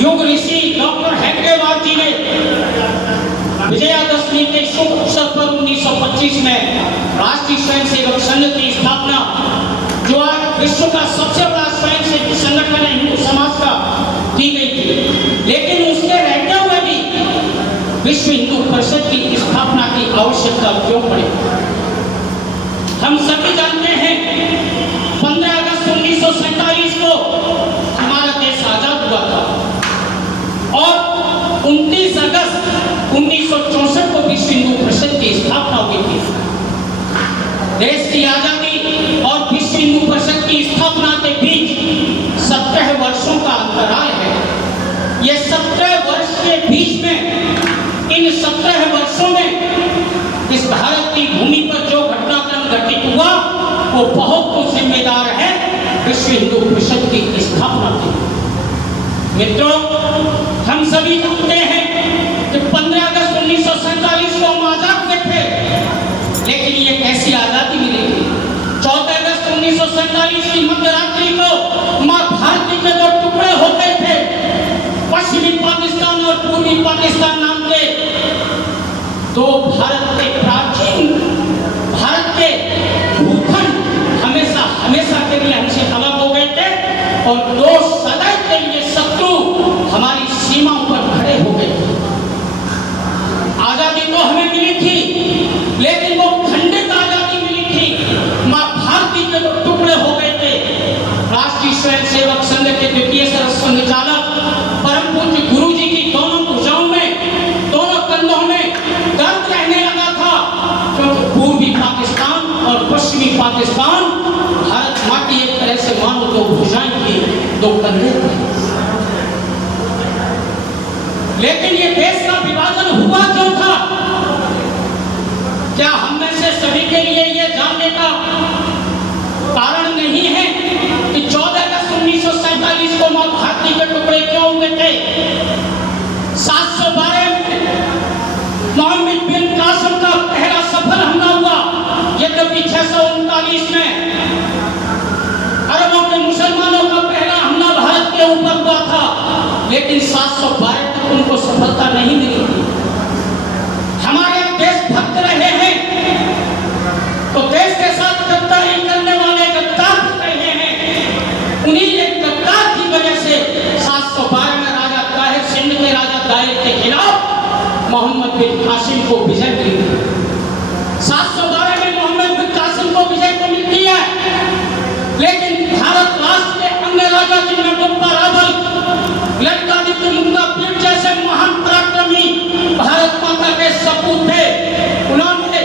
योग ऋषि डॉक्टर हेडगेवार जी ने विजयादशमी के शुभ अवसर पर 1925 में राष्ट्रीय स्वयंसेवक संघ की स्थापना, जो आज विश्व का सबसे बड़ा स्वयंसेवी संगठन है हिंदू समाज का, की गई थी। लेकिन उसके रहते हुए भी विश्व हिंदू परिषद की स्थापना की आवश्यकता क्यों पड़ी? हम सभी जानते हैं 15 अगस्त 1947 को हमारा देश आजाद हुआ था और 29 अगस्त 1964 को विश्व हिंदू परिषद की स्थापना हुई थी। देश की आजादी और विश्व हिंदू परिषद की स्थापना के बीच 17 वर्षों का अंतराल है। ये 17 वर्ष के बीच में, इन 17 वर्षों में इस भारत की भूमि पर जो घटनाक्रम घटित हुआ वो बहुत कुछ जिम्मेदार है विश्व हिंदू परिषद की स्थापना की। मित्रों, हम सभी जानते हैं कि 15 अगस्त 1947 को हम आजाद हुए थे, लेकिन ये कैसी आजादी मिली थी? 14 अगस्त 1947 की मध्यरात्रि को मां भारती के दो टुकड़े हो गए थे। पश्चिमी पाकिस्तान और पूर्वी पाकिस्तान नाम के दो भारत के प्राचीन भारत के भूखंड हमेशा हमेशा के लिए हमसे अलग हो गए थे और दो सदैव के लिए शत्रु हमारी सीमाओं पर खड़े हो गए थे। आजादी तो हमें मिली थी, लेकिन वो खंडित आजादी मिली थी। मां भारती के दो टुकड़े हो गए थे। राष्ट्रीय स्वयंसेवक संघ के द्वितीय संचालक परम पूज्य गुरु जी की दोनों भुजाओं में, दोनों कंधों में दर्द रहने लगा था, क्योंकि पूर्वी पाकिस्तान और पश्चिमी पाकिस्तान भारत मां की एक तरह से मानो दो भुजाएं थी, दो कंधे थे। लेकिन ये देश का विभाजन हुआ क्यों था? क्या हम में से सभी के लिए ये जानने का कारण नहीं है कि 14 अगस्त 1947 को मां भारती के टुकड़े क्यों हुए थे? 712 में मोहम्मद बिन कासिम का पहला सफल हमला हुआ, यद्यपि 639 में अरबों के मुसलमानों का पहला हमला भारत के ऊपर हुआ था, लेकिन 712 तक उनको सफलता नहीं मिली थी। हमारे देशभक्त रहे हैं तो देश के साथ गद्दारी करने वाले गद्दार रहे हैं। उन्हीं एक गद्दार की वजह से 712 में राजा ताहिर, सिंध के राजा ताहिर के खिलाफ मोहम्मद बिन कासिम को विजय मिली थी। 712 में मोहम्मद बिन कासिम को विजय तो मिलती है, लेकिन भारत राष्ट्र के अन्य राजा जिनमें मुक्ता रावल, ललितादित्य मुक्ता पीठ जैसे महान पराक्रमी भारत माता के सपूत थे, उन्होंने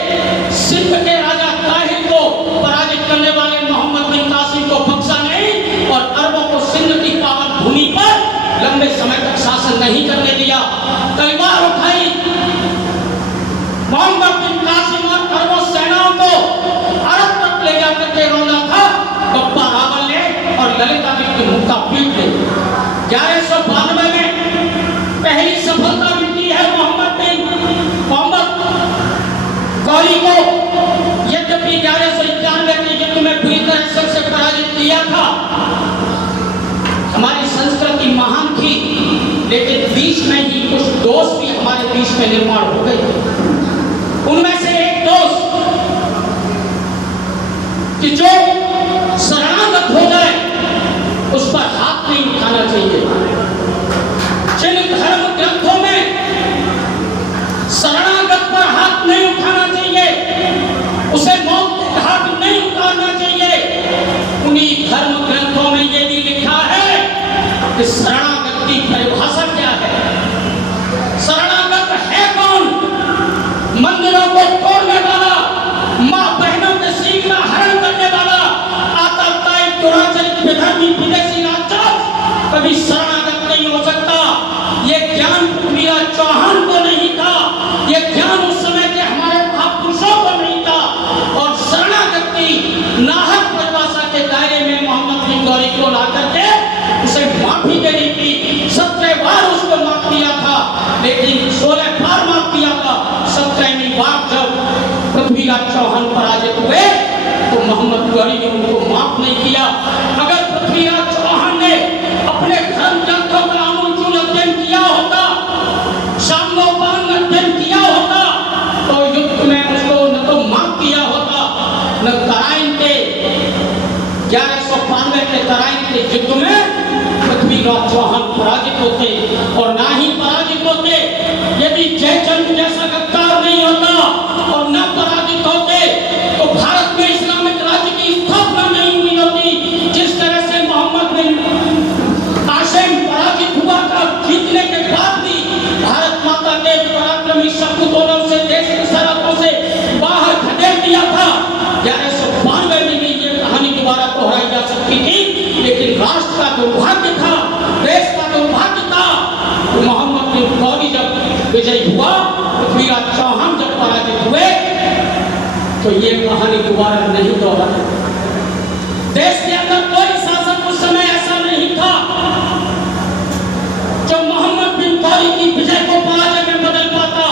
सिंध के राजा ताहिर को पराजित करने वाले मोहम्मद बिन कासिम को बख्शा नहीं और अरबों को सिंध की पावन भूमि पर लंबे समय तक शासन नहीं करने दिया। तलवार उठाई, मोहम्मद बिन कासिम और अरबों सेनाओं को अरब तक ले जाकर के रोना था बप्पा रावल ने और ललितादित्य मुक्ता पीठ ने। 1192 में पहली सफलता मिलती है मोहम्मद गौरी को, यद्यपि 1191 के युद्ध में पूरी तरह सबसे पराजित किया था। हमारी संस्कृति महान थी, लेकिन बीच में ही कुछ दोष भी हमारे बीच में निर्माण हो गए थे। उनमें से एक दोष कि जो शरणागत हो जाए उस पर हाथ नहीं उठाना चाहिए। जिन धर्म ग्रंथों में शरणागत पर हाथ नहीं उठाना चाहिए, उसे मौत के घाट नहीं उतारना चाहिए, उन्हीं धर्म ग्रंथों में यह भी लिखा है कि शरणागत की परिभाषा क्या है। शरणागत है कौन? मंदिरों को तोड़ने वाला, मां बहनों के सींग का हरण करने वाला, आतंकवादी, दुराचरित, विधर्मी, विदेशी राक्षस कभी शरणागत नहीं हो सकता। ये ज्ञान पृथ्वीराज चौहान को नहीं था, ये ज्ञान उस समय के हमारे महापुरुषों को नहीं था और शरणागत की नाहक परिभाषा के दायरे में मोहम्मद बिन गौरी को ला करके उसे माफी देनी थी। 17 बार उसको माफ किया था, लेकिन 16 बार माफ किया था। 17वीं बार जब पृथ्वीराज चौहान पराजित हुए तो मोहम्मद गौरी ने उनको माफ नहीं किया। अगर पृथ्वीराज चौहान ने अपने धर्म पराजित होते और ना ही पराजित होते यदि जयचंद जैसा गद्दार नहीं होता और न पराजित होते तो भारत में इस्लामिक राज्य की स्थापना नहीं हुई होती। जिस तरह से मोहम्मद बिन कासिम पराजित हुआ था, जीतने के बाद भी भारत माता के पराक्रमी शत्रुओं से देश की सरहदों से बाहर खदेड़ दिया था। 1192 में भी ये कहानी दोबारा दोहराई जा सकती थी, लेकिन राष्ट्र का दुर्भाग्य था, देश का दुर्भाग्य था। तो मोहम्मद बिन गौरी जब विजयी हुआ, पृथ्वीराज चौहान जब पराजित हुए, तो ये कहानी दोबारा नहीं दोहराई। देश के अंदर कोई शासक उस समय ऐसा नहीं था जो मोहम्मद बिन गौरी की विजय को पराजय में बदल पाता।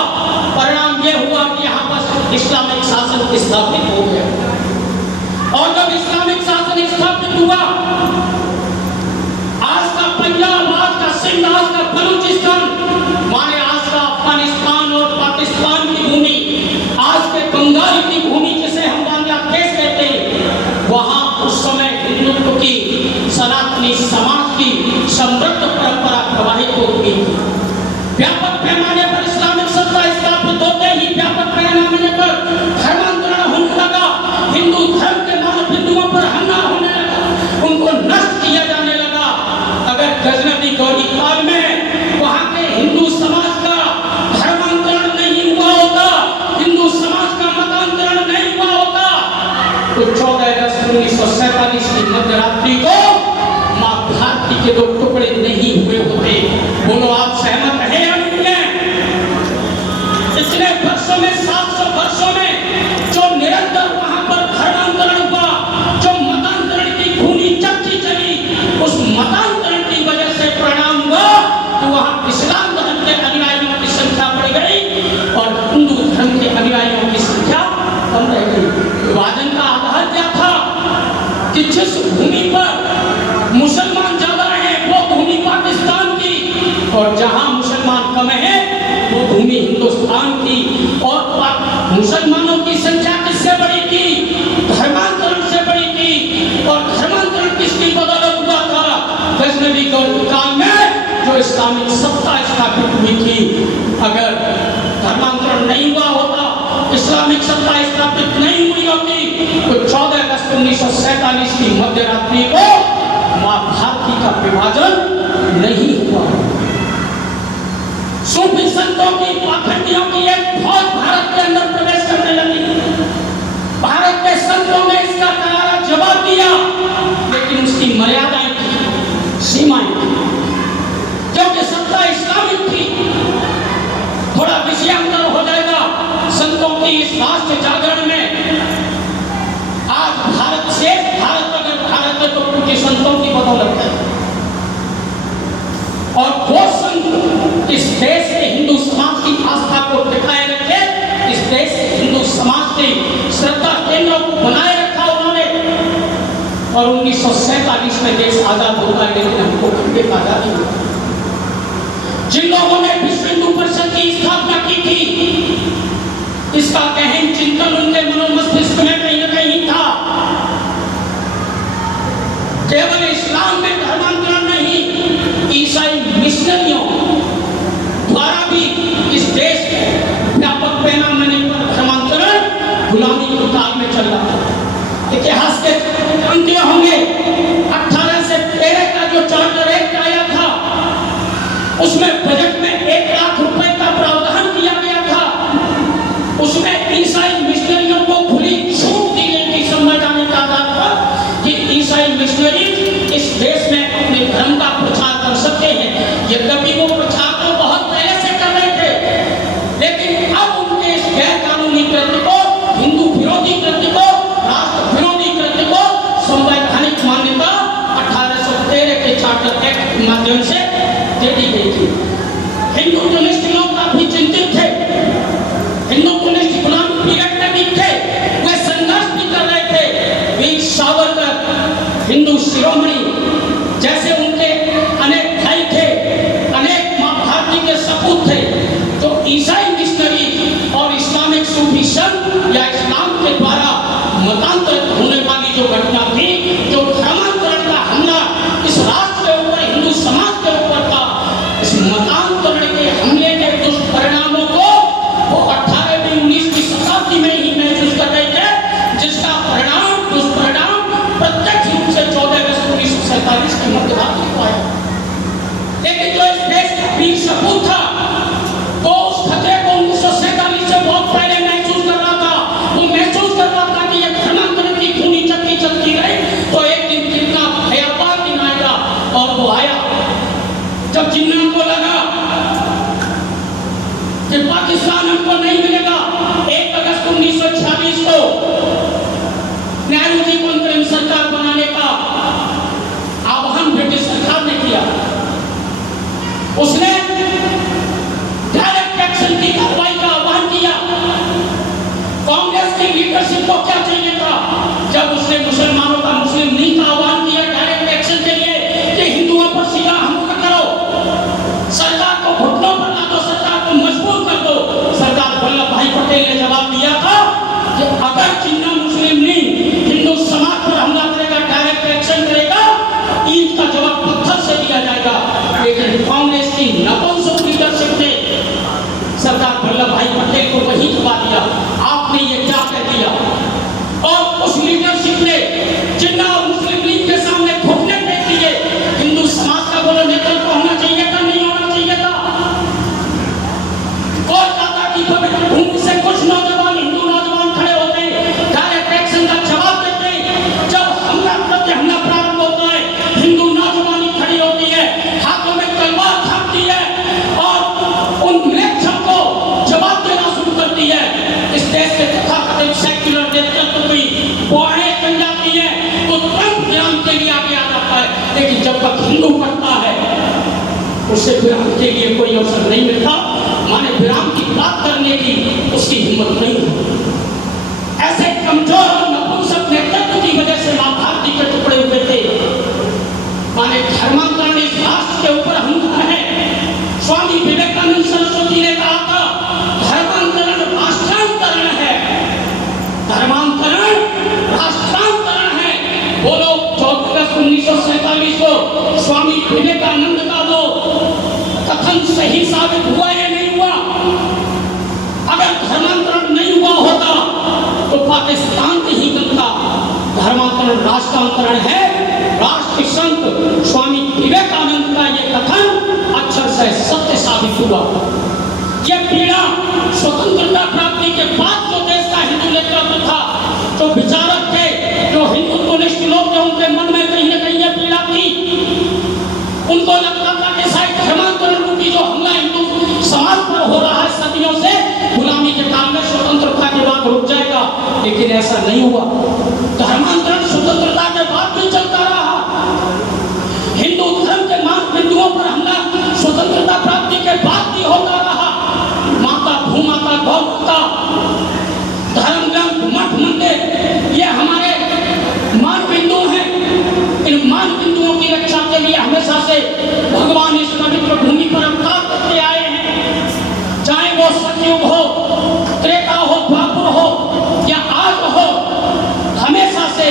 परिणाम ये हुआ कि यहाँ पर इस्लामिक शासन स्थापित हो गया, और जब इस्लामिक शासन स्थापित हुआ, आज का पंजाब, आज का सिंध, आज का बलूचिस्तान, माने आज का अफगानिस्तान और पाकिस्तान की भूमि, आज के बंगाल की भूमि जिसे हम बांग्लादेश कहते हैं, वहां उस समय हिंदुत्व की, सनातनी समाज की समृद्ध परंपरा प्रवाहित हो गई थी। व्यापक पैमाने पर इस्लामिक सत्ता स्थापित होते ही व्यापक पैमाने पर धर्मांतरण होने लगा, हिंदू धर्म के मानव बिंदुओं पर हमला होने लगा, उनको नष्ट किया जाने लगा। अगर गजनवी गौरी काल में वहां के हिंदू समाज का धर्मांतरण नहीं हुआ होता, हिंदू समाज का मतांतरण नहीं हुआ होता, तो 14 अगस्त 1947 की मध्यरात्रि को मां भारती के 2 टुकड़े नहीं हुए होते। बोलो आप सहमत हैं या नहीं हैं? इतने वर्षों में, 700 वर्षों में जो निरंतर वहां पर धर्मांतरण हुआ, जो मतांतरण की भूमि चक्की चली, उस मतांतरण की वजह से परिणाम हुआ कि वहां इस्लाम धर्म के अनुयायियों की संख्या बढ़ गई और हिंदू धर्म के अनुयायियों की संख्या कम रह गई। विभाजन का आधार क्या था कि जिस भूमि पर मुसलमान ज्यादा हैं वो भूमि पाकिस्तान की, और जहां मुसलमान कम है वो भूमि हिंदुस्तान की। और मुसलमानों की संख्या किससे बड़ी थी? धर्मांतरण से बड़ी थी। और धर्मांतरण किसकी बदौलत हुआ था? गजनवी गौरी काल में जो इस्लामिक सत्ता स्थापित हुई थी। अगर धर्मांतरण नहीं हुआ होता, इस्लामिक सत्ता स्थापित नहीं हुई होती, तो 14 अगस्त 1947 की मध्यरात्रि को मां भारती का विभाजन नहीं हुआ। सूफी संतों की, पाखंडियों की एक फौज भारत के अंदर प्रवेश करने लगी। भारत के संतों ने इसका करारा जवाब दिया, लेकिन उसकी मर्यादाएं थी, सीमाएं थी, क्योंकि सत्ता इस्लामिक थी। थोड़ा विषयांतर हो जाएगा संतों की इस राष्ट्र जागरण में। आज भारत से, भारत अगर भारत है तो उनके संतों की बदौलत है, और वो संत इस देश के हिंदू समाज की आस्था को टिकाए रखे, इस देश के हिंदू समाज के श्रद्धा केंद्रों को बनाए रखा उन्होंने। और 1947 में देश आजाद होता है, लेकिन हमको कभी आजादी नहीं। जिन लोगों ने विश्व हिंदू परिषद की स्थापना की थी, इसका गहन चिंतन उनके मनोमस्तिष्क में कहीं न कहीं था। केवल इस्लाम में धर्मांतरण नहीं, ईसाई मिशनरियों द्वारा भी इस देश में व्यापक पैमाने पर धर्मांतरण गुलामी के काल में चल रहा था। इतिहास के अंत्य होंगे 18 से 13 का जो चार्टर एक्ट आया था, उसमें बजट में 1 लाख रुपए का प्रावधान किया गया था। उसमें ईसाई मिशनरियों को खुली छूट दी गई थी संवैधानिक आधार पर कि ईसाई मिशनरी इस देश में अपने धर्म का प्रचार कर सकते हैं। यद्यपि वो प्रचार तो बहुत पहले से कर रहे थे, लेकिन अब उनके इस गैर कानूनी कृत्य को, हिंदू विरोधी कृत्य को, राष्ट्र विरोधी कृत्य को संवैधानिक मान्यता 1813 के चार्टर एक्ट के माध्यम से दे दी गई थी। हिंदू कम्युनिस्ट लोग काफी चिंतित थे, हिंदू कम्युनिस्ट गुलाम पीरियड में भी थे, वे संघर्ष भी कर रहे थे। वीर सावरकर, हिंदू शिरोमणि जैसे उनके अनेक भाई थे, अनेक मां भारती के सपूत थे, जो ईसाई मिशनरी और इस्लामिक सूफी संत या इस्लाम के द्वारा मतांतरित होने वाली जो घटना थी, जो धर्मांतरण का हमला इस राष्ट्र के ऊपर, हिंदू समाज के ऊपर था, जिन्ना हमको लगा कि पाकिस्तान हमको नहीं मिलेगा, 1 अगस्त 1946 को नेहरू जी को अंतरिम सरकार बनाने का आह्वान ब्रिटिश सरकार ने किया। उसने डायरेक्ट एक्शन की कार्रवाई का आह्वान किया। कांग्रेस की लीडरशिप को क्या चाहिए था जब उसने मुसलमानों का मुस्लिम लीग का आह्वान किया डायरेक्ट एक्शन के लिए कि हिंदुओं पर सीधा हमला करो, सरकार को घुटनों पर ला दो, सरकार को मजबूर कर दो। सरदार वल्लभ भाई पटेल ने जवाब दिया था कि अगर जिन्ना मुस्लिम लीग हिंदू समाज पर हमला करेगा, डायरेक्ट एक्शन करेगा, ईद का जवाब पत्थर से दिया जाएगा। लेकिन कांग्रेस की नपुंसक लीडरशिप ने सरदार वल्लभ भाई पटेल को वही जवाब दिया, आपने ये क्या कह दिया। और उस लीडरशिप ने जिन्ना मुस्लिम लीग के सामने घुटने टेक दिए। हिंदू समाज का बोलो नेतृत्व होना चाहिए था, नहीं होना चाहिए था। कोलकाता की पवित्र भूमि से कुछ नौजवान हिंदू नौजवान खड़े होते, डायरेक्ट एक्शन का जवाब देते। जब हमला प्रति हमला प्रारंभ होता है, हिंदू नौजवानी खड़ी होती है, हाथों में तलवार थामती है और उन मिलिटेंट को जवाब देना शुरू करती है। इस देश के तथाकथित सेक्युलर नेतृत्व की बाहें बन जाती है तो तुरंत विराम के लिए आगे आ जाता है। लेकिन जब तक हिंदू करता है उसे विराम के लिए कोई अवसर नहीं मिलता, माने विराम की बात करने की उसकी हिम्मत नहीं है। ऐसे कमजोर और नपुंसक नेतृत्व की वजह से मां भारती के टुकड़े हुए थे। माने धर्मांतरण इस राष्ट्र के ऊपर हमला है। स्वामी विवेकानंद सरस्वती ने कहा था धर्मांतरण राष्ट्रांतरण है, धर्मांतरण राष्ट्रांतरण है। बोलो 14 अगस्त 1947 को स्वामी विवेकानंद का वो कथन सही साबित हुआ या नहीं हुआ? अगर धर्मांतरण नहीं हुआ होता तो पाकिस्तान नहीं बनता। धर्मांतरण राष्ट्रांतरण है। राष्ट्र संत स्वामी विवेकानंद का ये कथन अक्षर से सत्य साबित हुआ। यह पीड़ा स्वतंत्रता प्राप्ति के बाद जो देश का हिंदू नेतृत्व था, जो विचारक थे, जो हिंदुत्वनिष्ठ लोग थे, उनके मन में कहीं न कहीं यह पीड़ा थी। उनको लगता था कि शायद धर्मांतरण रूपी जो हमला हिंदू समाज पर हो रहा है सदियों से, गुलामी के काल में स्वतंत्रता के बाद रुक जाएगा। लेकिन ऐसा नहीं हुआ। धर्मांतरण स्वतंत्रता के बाद भी चलता रहा। हिंदू धर्म के मान बिंदुओं पर हमला स्वतंत्रता प्राप्ति के बाद भी होता रहा। माता भूमाता गौमाता, धर्म ग्रंथ, मठ मंदिर, ये हमारे मान बिंदु हैं। इन मान बिंदुओं की रक्षा के लिए हमेशा से भगवान इस पवित्र भूमि पर अवतार करते आए हैं। चाहे वो सतयुग हो, त्रेता हो, द्वापर हो या आज हो, हमेशा से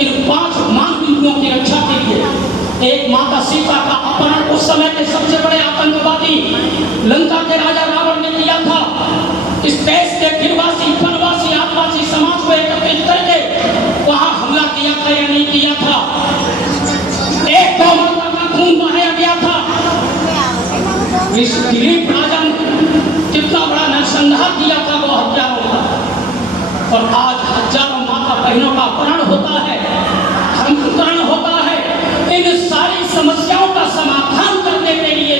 इन 5 मान बिंदुओं की रक्षा के लिए। एक माता सीता का अपहरण उस समय के सबसे बड़े आतंकवादी लंका के राजा रावण ने किया था। इस देश के गिरवासी, वनवासी, आदिवासी समाज को एकत्रित करके वहां हमला किया था या नहीं किया था? एक गौ माता का खून बहाया गया था। इस दिलीप राजा ने कितना बड़ा नरसंहार किया था वो हत्यारों का। और आज हजारों माता बहनों का अपहरण होता है, धर्मांतरण होता है। इन सारी समस्याओं का समाधान करने के लिए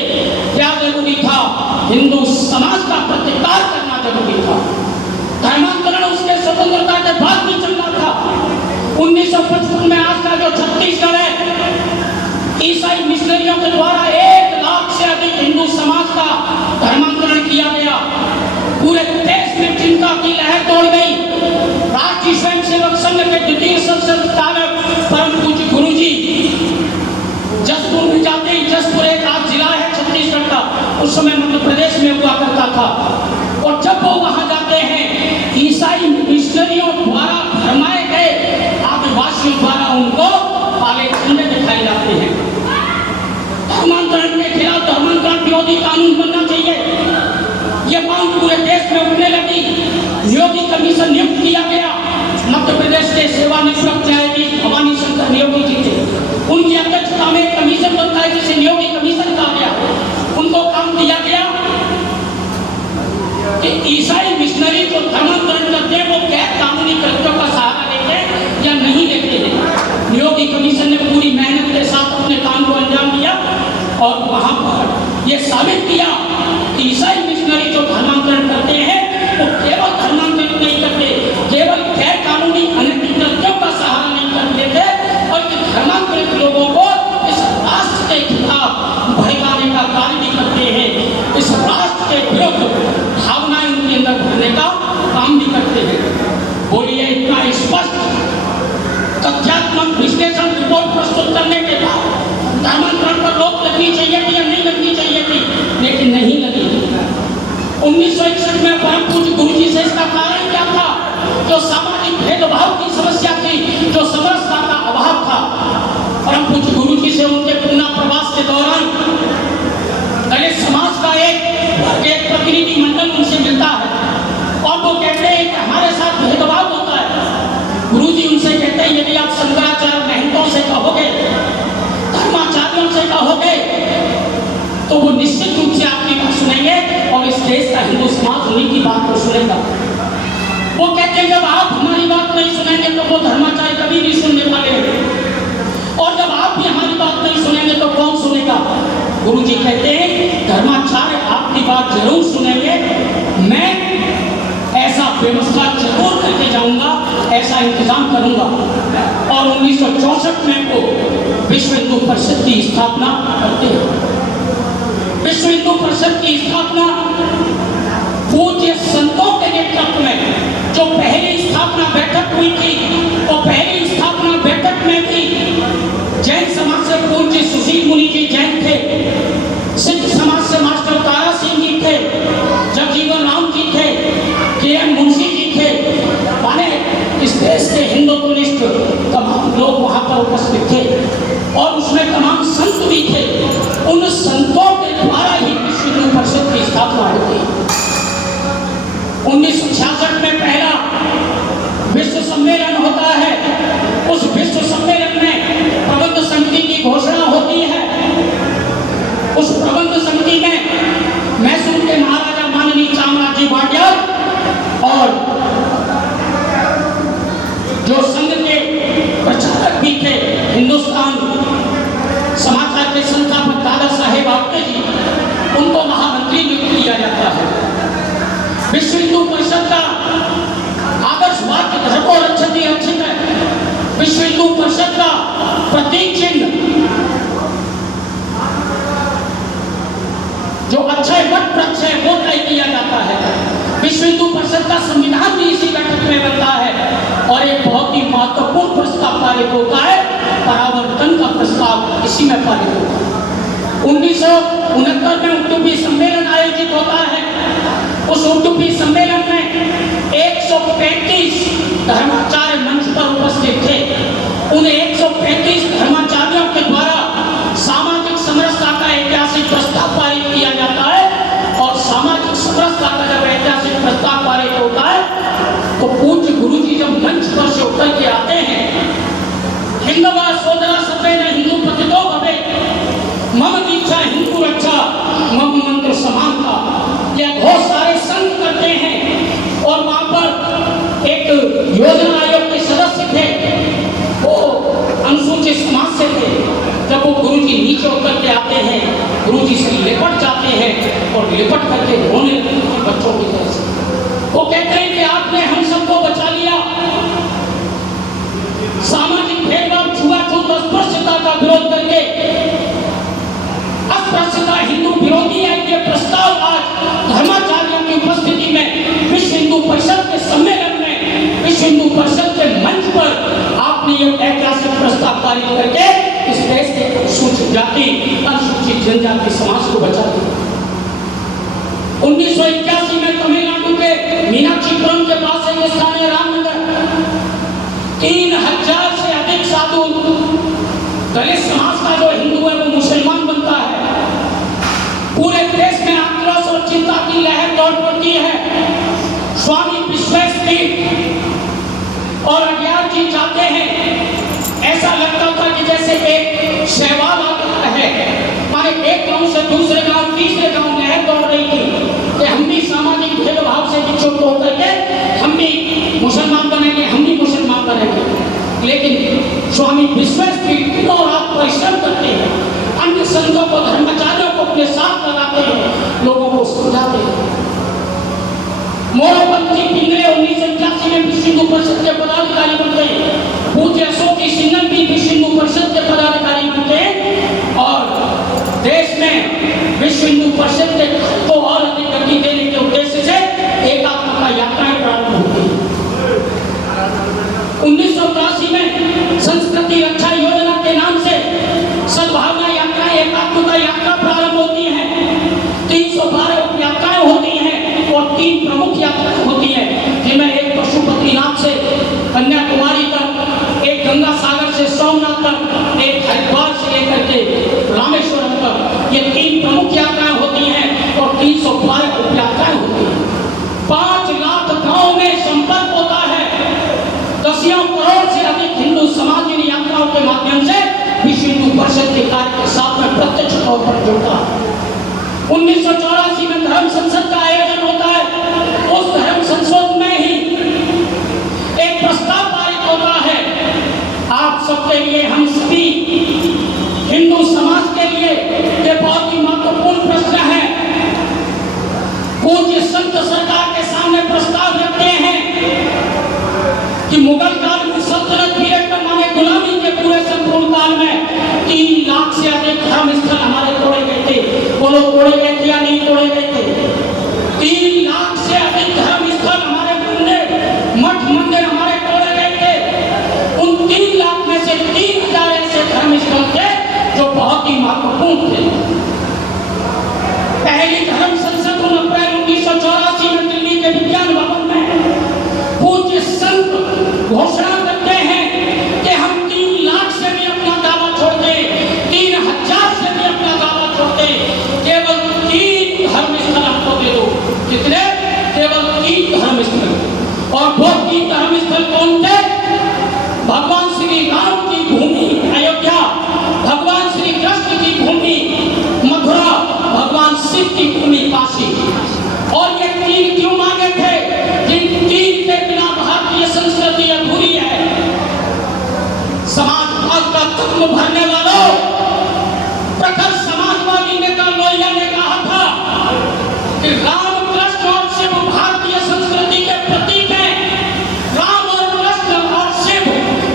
क्या जरूरी था? हिंदू समाज का प्रतिकार करना जरूरी था। धर्मांतरण उसके स्वतंत्रता के बाद भी चलना था। 1955 में आज का जो छत्तीसगढ़ है, ईसाई मिशनरियों के द्वारा 1 लाख से अधिक हिंदू समाज का धर्मांतरण किया गया। पूरे देश में चिंता की लहर दौड़ गई। राष्ट्रीय स्वयंसेवक संघ के द्वितीय संस्थापक परम पूज्य गुरु जी जसपुर में जाते ही, जसपुर एक आज जिला है छत्तीसगढ़ का, उस समय मध्य प्रदेश में हुआ करता था। और जब वो वहां जाते हैं, ईसाई मिशनरियों द्वारा फरमाए गए आदिवासियों द्वारा उनको पाले खंडे दिखाए जाते हैं। धर्मांतरण के खिलाफ धर्मांतरण विरोधी कानून बनना चाहिए। यह मांग पूरे देश में उठने लगी। नियोगी कमीशन नियुक्त किया गया। मध्य प्रदेश के सेवानिवृत्त न्यायाधीश भवानी शंकर नियोगी जी थे। उनकी अध्यक्षता में एक कमीशन बनता है जिसे नियोगी कमीशन कहा गया। उनको काम दिया गया कि ईसाई मिशनरी जो धर्मांतरण करते हैं वो गैर कानूनी कृत्यों का सहारा लेते हैं या नहीं लेते हैं। नियोगी कमीशन ने पूरी मेहनत के साथ अपने काम को अंजाम दिया और वहां पर यह साबित किया कि ईसाई मिशनरी जो धर्मांतरण करते हैं वो केवल धर्मांतरण नहीं करते, केवल गैर कानूनी अनैतिक कृत्यों का सहारा नहीं करते थे, बल्कि धर्मांतरित लोगों को इस राष्ट्र के खिलाफ भड़काने का कार्य भी करते हैं, इस राष्ट्र के विरुद्ध भावनाएं उनके अंदर भरने का काम भी करते हैं। बोलिए, इतना स्पष्ट तथ्यात्मक विश्लेषण रिपोर्ट प्रस्तुत करने के बाद धर्मांतरण पर रोक लगनी चाहिए थी या नहीं लगनी चाहिए थी, लेकिन नहीं लगी। 1961 में परम पूज्य गुरु जी से इसका कारण क्या था? जो सामाजिक भेदभाव की समस्या थी, जो समरसता का अभाव था। परम पूज्य गुरु जी से उनके पूना प्रवास के दौरान दलित समाज का एक प्रतिनिधि मंडल उनसे मिलता है और वो कहते हैं कि हमारे साथ भेदभाव होता है। गुरु जी उनसे कहते हैं, यदि आप शंकराचार्य महंतों से कहोगे, धर्माचार्यों से कहोगे, तो वो निश्चित रूप से आपकी बात सुनेंगे और इस देश का हिंदू समाज उन्हीं की बात को सुनेगा। वो कहते हैं जब आप हमारी बात नहीं सुनेंगे तो वो धर्माचार्य कभी नहीं सुनने वाले हैं, और जब आप भी हमारी बात नहीं सुनेंगे तो कौन सुनेगा? गुरु जी कहते हैं धर्माचार्य आपकी बात जरूर सुनेंगे, मैं ऐसा व्यवस्था जरूर करके जाऊंगा, ऐसा इंतजाम करूंगा। और 1964 में वो विश्व हिंदू परिषद की स्थापना करते हैं। विश्व हिंदू परिषद की स्थापना पूज्य संतों के नेतृत्व में जो पहली स्थापना बैठक हुई थी, वो पहली स्थापना बैठक में भी जैन समाज से पूज्य सुशील मुनि जी जैन थे, सिद्ध समाज से मास्टर तारा सिंह जी थे, जगजीवन राम जी थे, के.एम. मुंशी जी थे, माने इस देश के हिंदुत्वनिष्ठ तमाम लोग वहां पर उपस्थित थे और उसमें तमाम संत भी थे। उन संतों के द्वारा ही विश्व हिंदू परिषद की स्थापना होती है। 1966 में पहला विश्व सम्मेलन होता है। उस विश्व सम्मेलन में प्रबंध समिति की घोषणा होती है। उस प्रबंध समिति में मैसूर के महाराजा माननीय चामराज जी वाडियार और जो संघ के प्रचारक भी थे, हिंदुस्तान समाचार के संस्थापक दादा साहेब आपटे जी, उनको महामंत्री नियुक्त किया जाता है। विश्व हिंदू परिषद का आदर्श वाक्य धर्मो रक्षति रक्षित है। विश्व हिंदू परिषद का प्रतीक चिन्ह जो अक्षय वट वृक्ष है वो तय किया जाता है। विश्व हिंदू परिषद का संविधान भी इसी बैठक में बनता है और एक बहुत ही महत्वपूर्ण प्रस्ताव पारित होता है, परावर्तन का प्रस्ताव इसी में पारित होता है। 1969 में उद्योगी सम्मेलन आयोजित होता है। उस उद्योगी सम्मेलन में 135 धर्माचार्य मंच पर उपस्थित थे। उन 135 धर्माचार्यों के द्वारा सामाजिक समरसता का ऐतिहासिक प्रस्ताव पारित किया जाता है और सामाजिक समरसता का जब ऐतिहासिक प्रस्ताव पारित होता है तो पूज्य गुरु जी जब मंच पर से उतर के आते हैं, हिंदवा सोदरा सभ्य ने हिंदू प्रतितो भवे, मम दीक्षा हिंदू रक्षा, मम मंत्र समान था। यह बहुत सारे संत करते हैं और वहां पर एक योजना आयोग के सदस्य थे, वो अनुसूचित समाज से थे। जब वो गुरु जी नीचे उतर के आते हैं, गुरु जी से लिपट जाते हैं और लिपट करके रोने लगते हैं बच्चों की तरह से। वो कहते हैं कि आपने हम सबको बचा लिया, सामाजिक भेदभाव, छुआछूत, अस्पृश्यता का विरोध करके, अस्पृश्यता हिंदू विरोधी है, ये प्रस्ताव आज धर्माचार्यों की उपस्थिति में विश्व हिंदू परिषद के सम्मेलन में, विश्व हिंदू परिषद के मंच पर आपने ये ऐतिहासिक प्रस्ताव पारित करके इस देश के अनुसूचित जाति, अनुसूचित जनजाति समाज को बचा दिया। 1981 में तमिलनाडु के मीनाक्षीपुरम के पास एक स्थान है रामनगर, 3000 से अधिक साधु दलित समाज का जो हिंदू है वो मुसलमान बनता है। पूरे देश में आक्रोश और चिंता की लहर दौड़ पड़ती है। स्वामी विश्वेश्वरैया और अज्ञात जी जाते हैं, ऐसा लगता था कि जैसे एक शैवाल आता है, हमारे एक गांव से दूसरे गांव, तीसरे गांव लहर दौड़ रही थी कि हम भी सामाजिक भेदभाव से विक्षुब्ध होकर के हम भी मुसलमान बनेंगे, हम भी मुसलमान बनेंगे। लेकिन स्वामी विश्वेश्वरैया दिन और रात परिश्रम करते हैं, अन्य संतों को, धर्माचार्यों को अपने साथ लगाते हैं, लोगों को समझाते हैं। मोरोपंथी पिंगले 1981 में विश्व हिंदू परिषद के पदाधिकारी बनते हैं। पूज्य अशोक की सिंघल भी विश्व हिंदू परिषद के पदाधिकारी बनते हैं और देश में विश्व हिंदू परिषद के को और अधिक गति देने के उद्देश्य से एकात्मता यात्राएं प्रारंभ होती हैं। 1983 में संस्कृति रक्षा योजना के नाम से सद्भावना यात्राएं, एकात्मता यात्रा प्रारंभ होती है। 312 उप यात्राएं होती हैं और 3 प्रमुख यात्राएं होती हैं, जिनमें एक पशुपतिनाथ से कन्याकुमारी तक, एक गंगा सागर से सोमनाथ तक, एक हरिद्वार से लेकर के रामेश्वरम तक, ये 3 प्रमुख यात्राएं होती हैं और 312 उप यात्राएं होती हैं। 5 लाख गांव में संपर्क होता है। 10 करोड़ से अधिक हिंदू समाज इन यात्राओं के माध्यम से विश्व हिंदू परिषद के कार्य के साथ में प्रत्यक्ष तौर पर जुड़ता है। 1984 में धर्म संसद का आयोजन होता है। उस धर्म संसद में ही एक प्रस्ताव पारित होता है। आप सबके लिए, हम सभी हिंदू समाज के लिए ये बहुत ही महत्वपूर्ण प्रश्न है। पूज्य संत सरकार के सामने प्रस्ताव रखते हैं कि मुगल काल में सल्तनत पीरियड में, माने गुलामी के पूरे संपूर्ण काल में 3 लाख से अधिक धर्म स्थल हमारे तोड़े गए थे। वो लोग तोड़े गए थे या नहीं तोड़े गए थे? 3 लाख से अधिक धर्म स्थल हमारे मठ मंदिर हमारे तोड़े गए थे। उन 3 लाख में से 3000 ऐसे धर्म स्थल थे जो बहुत ही महत्वपूर्ण थे। पहली धर्म संसद 9 अप्रैल 1984 में दिल्ली के विज्ञान भवन में पूज्य संत घोषणा करते हैं कि हम 3 लाख से भी अपना दावा छोड़ते, 3000 से भी अपना दावा छोड़ते, केवल 3 धर्म स्थल हमको दे दो। कितने? केवल 3 धर्म स्थल। और वो 3 धर्म स्थल कौन थे? भगवान श्री राम की भूमि अयोध्या, भगवान श्री कृष्ण की भूमि मथुरा, भगवान शिव की भूमि काशी। और ये 3 क्यों मांगे थे? जिन 3 के बिना भारतीय संस्कृति अधूरी है। समाजवाद का तत्व भरने वालों, प्रखर समाजवादी नेता लोहिया ने कहा था कि राम, कृष्ण और शिव भारतीय संस्कृति के प्रतीक हैं। राम और कृष्ण और शिव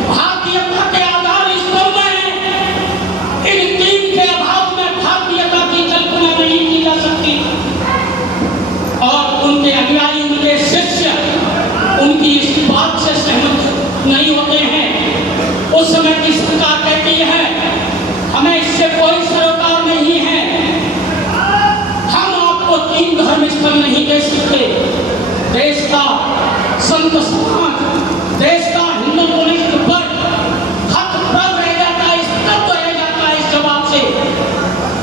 भारतीयता के आधार स्तंभ हैं। इन 3 के अभाव में भारतीयता की कल्पना नहीं की जा सकती। और उनके अनुयायी, उनके शिष्य उनकी इस बात से सहमत नहीं होते हैं। उस समय की सरकार कहती है हमें इससे कोई सरोकार नहीं है, हम आपको 3 धर्म स्थल नहीं दे सकते। देश का संत समाज, देश का हिंदुत्वनिष्ठ वर्ग हतप्रभ रह जाता है, स्तब्ध रह जाता है इस जवाब से।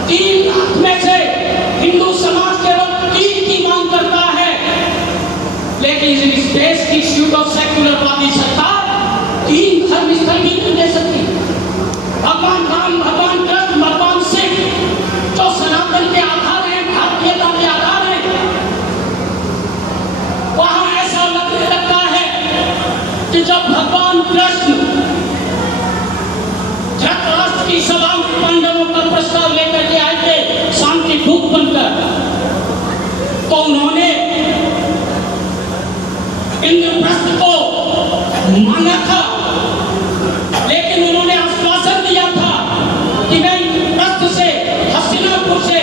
3 लाख में से हिंदू समाज केवल 3 की मांग करता है, लेकिन इस देश की स्यूडो सेक्युलरवादी सरकार 3 धर्म स्थल भी नहीं दे सकती। भगवान राम, भगवान कृष्ण, भगवान शिव जो सनातन के आधार हैं, भारतीयता के आधार हैं, वहां ऐसा लगने लगता है कि जब भगवान कृष्ण धृतराष्ट्र की सभा में पांडवों का प्रस्ताव लेकर के आए थे शांति दूत बनकर, तो उन्होंने इंद्रप्रस्थ को माना था, लेकिन उन्होंने आश्वासन दिया था कि मैं इंद्रप्रस्थ से, हस्तिनापुर से,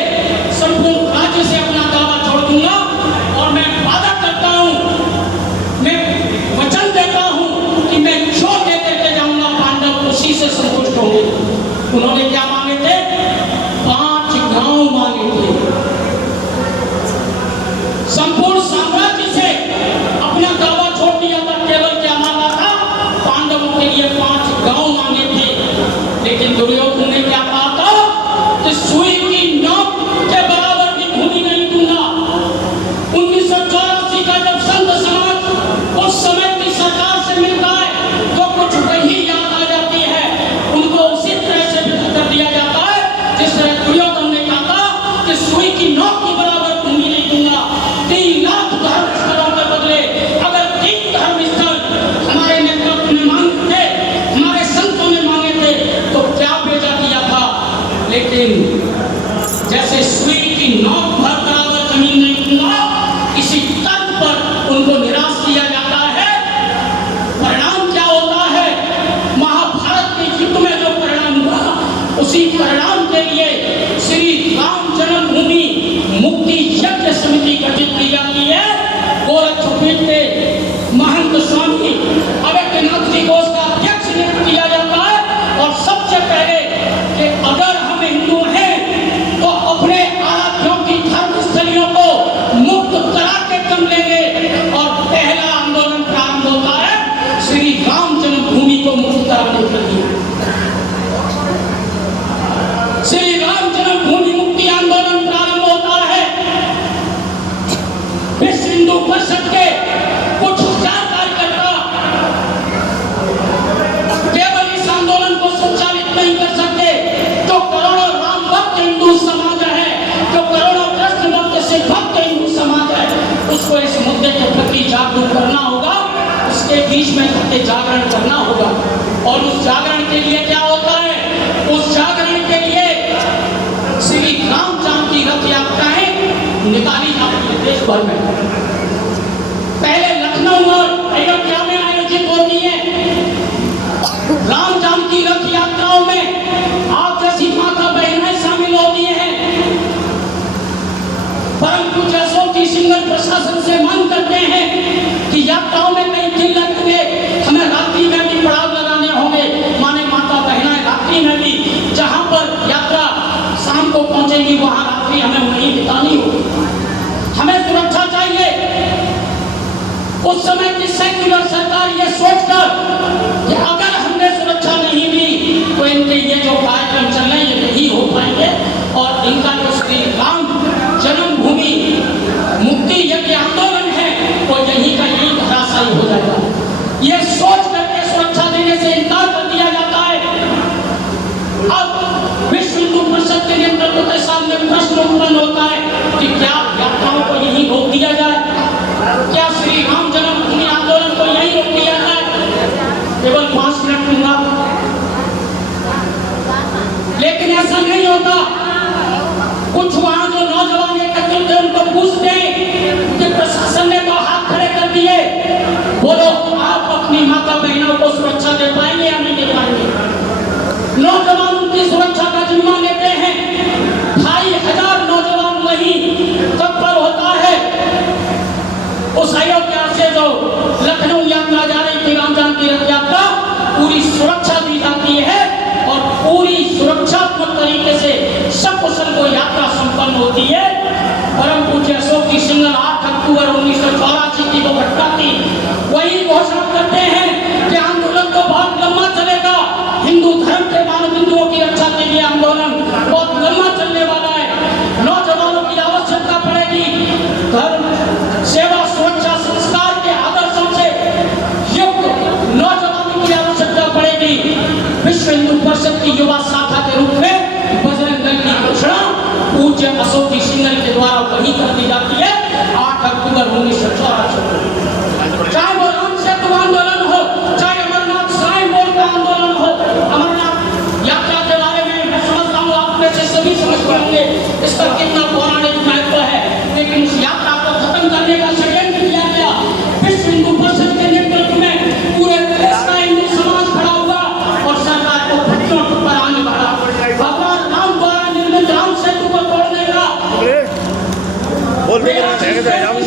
संपूर्ण राज्य से अपना दावा छोड़ दूंगा और मैं वादा करता हूं, मैं वचन देता हूं कि मैं जो दे देते जाऊंगा पांडव उसी से संतुष्ट होंगे। उन्होंने क्या मांगे थे? 5 गांव मांगे थे। संपूर्ण साम्राज्य से अपना दावा छोड़ दिया था। केवल क्या मांगा था? पांडवों के लिए 5 गांव मांगे थे। लेकिन दुर्योधन ने क्या कहा था कि सुई की नोक के बराबर भी भूमि नहीं दूंगा। 1984 का जब संत समाज उस समय की सरकार से मिलता है तो कुछ वही याद आ जाती है, उनको उसी तरह से कर दिया जाता है जिस तरह दुर्योधन ने कहा था कि सुई की नोक के बराबर भूमि नहीं दूंगा। 3 लाख धर्म स्थलों के बदले अगर 3 धर्म स्थल हमारे नेतृत्व ने मांगे थे, हमारे संतों ने मांगे थे, तो क्या भेजा दिया था। लेकिन से भक्त हिंदू समाज है उसको इस मुद्दे के प्रति जागरूक करना होगा, उसके बीच में सत्य जागरण करना होगा। और उस जागरण के लिए क्या होता है? उस जागरण के लिए श्री राम जानकी रथ यात्राएं निकाली जाती है देश भर में। पहले लखनऊ और अयोध्या में आयोजित होती है। राम जानकी रथ यात्राओं में आप जैसी माता बहनें शामिल होती हैं। परम पूज्य अशोक जी सिंघल प्रशासन से मांग करते हैं कि यात्राओं में कई दिन लगेंगे, हमें रात्रि में भी पड़ाव लगाने होंगे। माने माता बहनें रात्रि में भी जहां पर यात्रा शाम को पहुंचेगी वहां रात्रि हमें वहीं बितानी होगी। हमें सुरक्षा चाहिए। उस समय की सेक्युलर सरकार ये सोचकर कि अगर हमने सुरक्षा नहीं दी तो इनके ये जो कार्यक्रम चल रहे हैं ये नहीं हो पाएंगे और इनका जो श्री राम जन्मभूमि मुक्ति यज्ञ आंदोलन है वो यही का यही धराशायी हो जाएगा। ये सोच करके सुरक्षा देने से इनकार कर दिया जाता है। अब विश्व हिंदू परिषद के नेतृत्व के सामने प्रश्न उत्पन्न होता है कि क्या यात्राओं को यही रोक दिया जाए? क्या श्री राम जन्मभूमि आंदोलन को यही रोक दिया जाए? केवल 5 मिनट दूंगा, लेकिन ऐसा नहीं होता। कुछ वहां जो नौजवान एकत्रित थे उनको पूछते हैं कि प्रशासन ने तो हाथ खड़े कर दिए, बोलो आप अपनी माता बहनों को सुरक्षा दे पाएंगे या नहीं दे पाएंगे? नौजवान उनकी सुरक्षा का जिम्मा लेते हैं। 2500 नौजवान वही तत्पर होता है। उस अयोध्या से जो लखनऊ यात्रा जा रही थी राम जानकी रथ यात्रा, पूरी सुरक्षा दी जाती है और पूरी सुरक्षात्मक तरीके से सकुशल को यात्रा संपन्न होती है। परम पूज्य अशोक जी सिंघल 8 अक्टूबर 1984 की जो घटना थी वही घोषणा करते हैं कि आंदोलन तो बहुत लंबा चलेगा। हिंदू धर्म के मानव बिंदुओं की रक्षा के लिए आंदोलन बहुत लंबा चलने वाला है। नौजवानों की आवश्यकता पड़ेगी। धर्म सेवा सुरक्षा संस्कार के आदर्शों से युक्त नौजवानों की आवश्यकता पड़ेगी। विश्व हिंदू परिषद की युवा शाखा के रूप में बजरंग दल की घोषणा पूज्य अशोक जी सिंघल के द्वारा वही कर दी जाती है 8 अक्टूबर 1984 को। चाहे वो राम सेतु आंदोलन हो, चाहे अमरनाथ श्राइन बोर्ड का आंदोलन हो। अमरनाथ यात्रा के बारे में मैं समझता हूँ आप में से सभी समझते होंगे इसका कितना पौराणिक महत्व है, लेकिन उस यात्रा को खत्म करने का षड्यंत्र किया गया। विश्व हिंदू परिषद के नेतृत्व में पूरे देश का हिंदू समाज खड़ा हुआ और सरकार को घुटनों पर आने वाला भगवान राम द्वारा निर्मित राम सेतु को तोड़ने का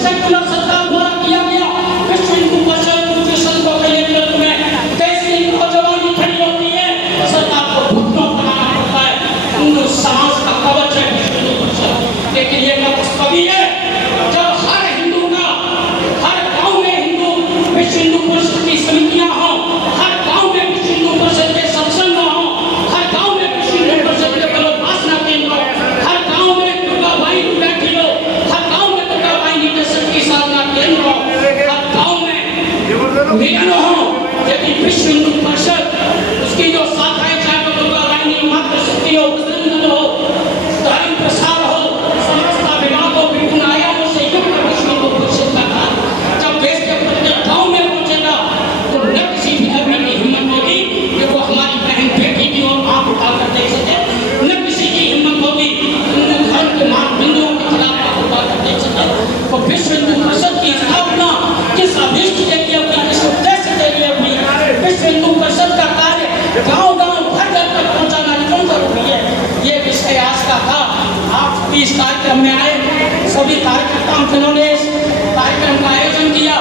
सेक्युलर सरकार द्वारा किया गया। विश्व हिंदू परिषद पूज्य संतों के नेतृत्व में देश की नौजवानी खड़ी होती है, सरकार को घुटनों पर आना पड़ता है। हिंदू समाज का कवच है विश्व हिंदू परिषद। लेकिन ये कभी है जब हर हिंदू का हर गांव में हिंदू विश्व हिंदू परिषद की समितियां हों, हर गांव में विश्व हिंदू परिषद के सत्संग हों, हर गांव में विश्व हिंदू परिषद के बलोपासना केंद्र हो, हर गांव में दुर्गा भाई बैठी हो, हर गांव में दुर्गा भाई निर्देशक की साधना केंद्र हो, हर गांव में मिलन हो। यदि विश्व हिंदू परिषद उसकी जो शाखाएं चाहे वो दुर्गा भाई मात्र शक्ति हो, बजरंग दल हो, धर्म प्रसार हो, समस्त विभागों विभिन्न आयामों से युक्त विश्व हिंदू परिषद का काम जब देश के प्रत्येक गांव में पहुंचेगा तो न किसी भी आदमी की हिम्मत होगी कि वो हमारी बहन बेटी की ओर आंख उठाकर देख सके, न किसी की हिम्मत होगी हिंदू धर्म के मान बिंदुओं के खिलाफ आंख उठाकर देख सके। तो विश्व हिंदू परिषद की स्थापना किस अभीष्ट के लिए हुई, किस उद्देश्य के लिए हुई? विश्व हिंदू परिषद का कार्य गांव-गांव घर-घर तक पहुंचाना क्यों जरूरी है? ये विषय आज का था। आप भी इस कार्यक्रम में आए, सभी कार्यकर्ताओं जिन्होंने इस कार्यक्रम का आयोजन किया